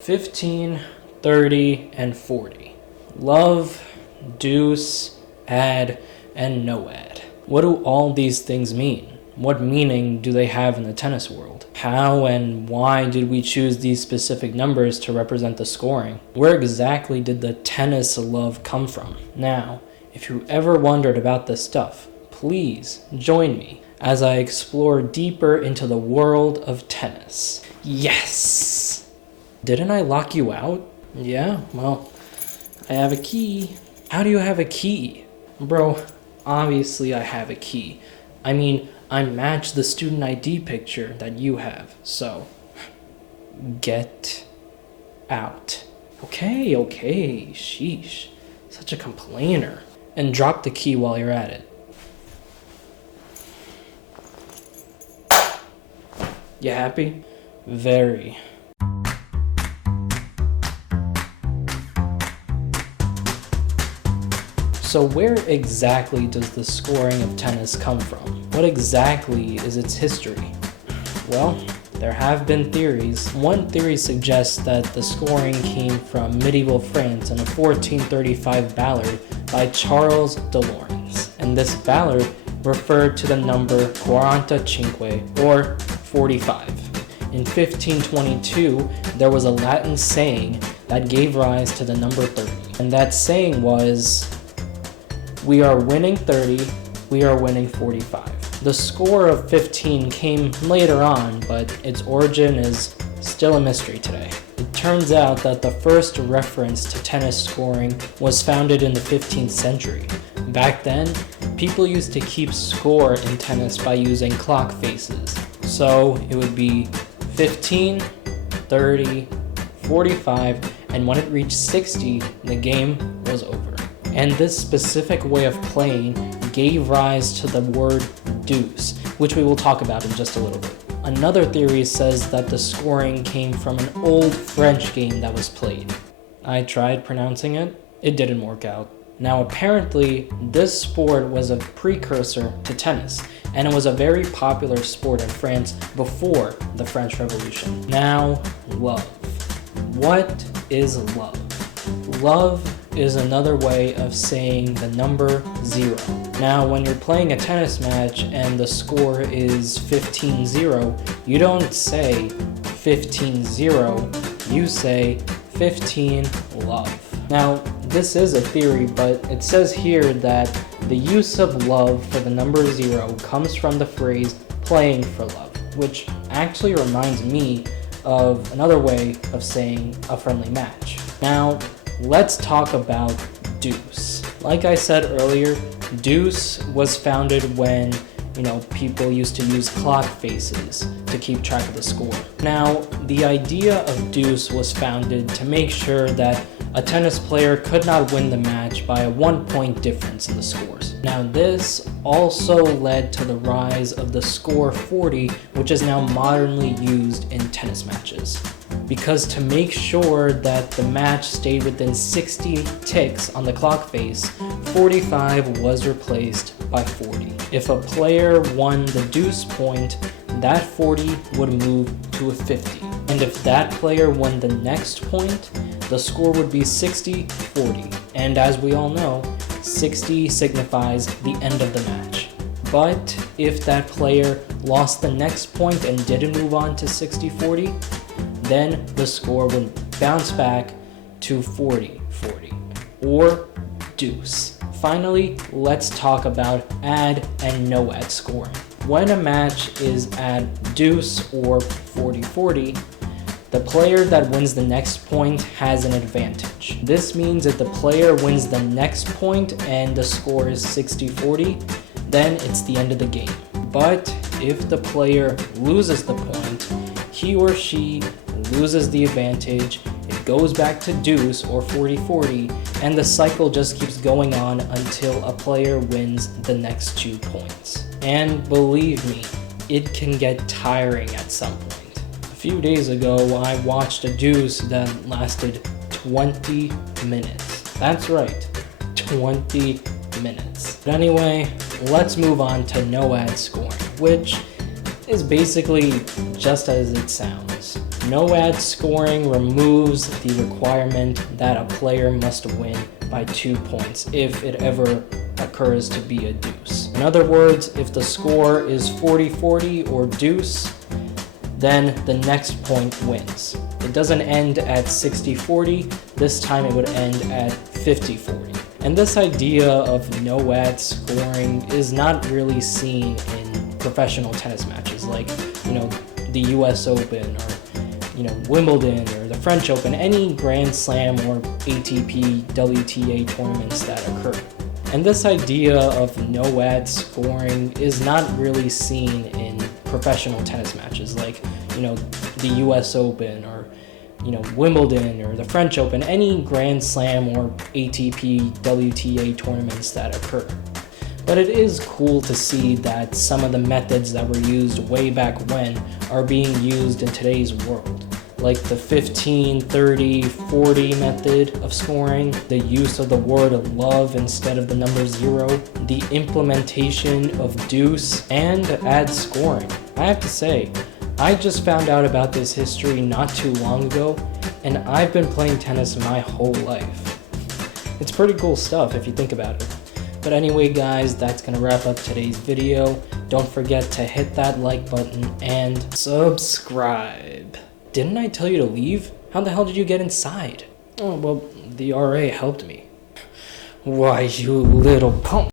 15, 30, and 40. Love, deuce, add, and no add. What do all these things mean? What meaning do they have in the tennis world? How and why did we choose these specific numbers to represent the scoring? Where exactly did the tennis love come from? Now, if you ever wondered about this stuff, please join me as I explore deeper into the world of tennis. Yes! Didn't I lock you out? Yeah, well, I have a key. How do you have a key? Bro, obviously I have a key. I mean, I match the student ID picture that you have, so get out. Okay, sheesh. Such a complainer. And drop the key while you're at it. You happy? Very. So where exactly does the scoring of tennis come from? What exactly is its history? Well, there have been theories. One theory suggests that the scoring came from medieval France in a 1435 ballad by Charles de Lorens. And this ballad referred to the number 45, or 45. In 1522, there was a Latin saying that gave rise to the number 30. And that saying was, "We are winning 30, we are winning 45. The score of 15 came later on, but its origin is still a mystery today. It turns out that the first reference to tennis scoring was founded in the 15th century. Back then, people used to keep score in tennis by using clock faces. So it would be 15, 30, 45, and when it reached 60, the game was over. And this specific way of playing gave rise to the word deuce, which we will talk about in just a little bit. Another theory says that the scoring came from an old French game that was played. I tried pronouncing it, it didn't work out. Now apparently, this sport was a precursor to tennis, and it was a very popular sport in France before the French Revolution. Now, love. What is love? Love is another way of saying the number 0. Now, when you're playing a tennis match and the score is 15-0, you don't say 15-0, you say 15 love. Now, this is a theory, but it says here that the use of love for the number 0 comes from the phrase playing for love, which actually reminds me of another way of saying a friendly match. Now, let's talk about deuce. Like I said earlier, deuce was founded when, people used to use clock faces to keep track of the score. Now, the idea of deuce was founded to make sure that a tennis player could not win the match by a 1-point difference in the scores. Now, this also led to the rise of the score 40, which is now modernly used in tennis matches. Because to make sure that the match stayed within 60 ticks on the clock face, 45 was replaced by 40. If a player won the deuce point, that 40 would move to a 50. And if that player won the next point, the score would be 60-40. And as we all know, 60 signifies the end of the match. But if that player lost the next point and didn't move on to 60-40, then the score would bounce back to 40-40, or deuce. Finally, let's talk about add and no add scoring. When a match is at deuce or 40-40, the player that wins the next point has an advantage. This means if the player wins the next point and the score is 60-40, then it's the end of the game. But if the player loses the point, he or she loses the advantage, it goes back to deuce or 40-40, and the cycle just keeps going on until a player wins the next 2 points. And believe me, it can get tiring at some point. A few days ago, I watched a deuce that lasted 20 minutes. That's right, 20 minutes. But anyway, let's move on to no add scoring, which is basically just as it sounds. No ad scoring removes the requirement that a player must win by 2 points if it ever occurs to be a deuce. In other words, if the score is 40-40 or deuce, then the next point wins. It doesn't end at 60-40, this time it would end at 50-40. And this idea of no ad scoring is not really seen in professional tennis matches like, the US Open or, Wimbledon or the French Open, any Grand Slam or ATP, WTA tournaments that occur. And this idea of no ad scoring is not really seen in professional tennis matches like, the US Open or, Wimbledon or the French Open, any Grand Slam or ATP, WTA tournaments that occur. But it is cool to see that some of the methods that were used way back when are being used in today's world, like the 15, 30, 40 method of scoring, the use of the word love instead of the number 0, the implementation of deuce, and ad scoring. I have to say, I just found out about this history not too long ago, and I've been playing tennis my whole life. It's pretty cool stuff if you think about it. But anyway guys, that's gonna wrap up today's video. Don't forget to hit that like button and subscribe. Didn't I tell you to leave? How the hell did you get inside? Oh, well, the RA helped me. Why, you little punk.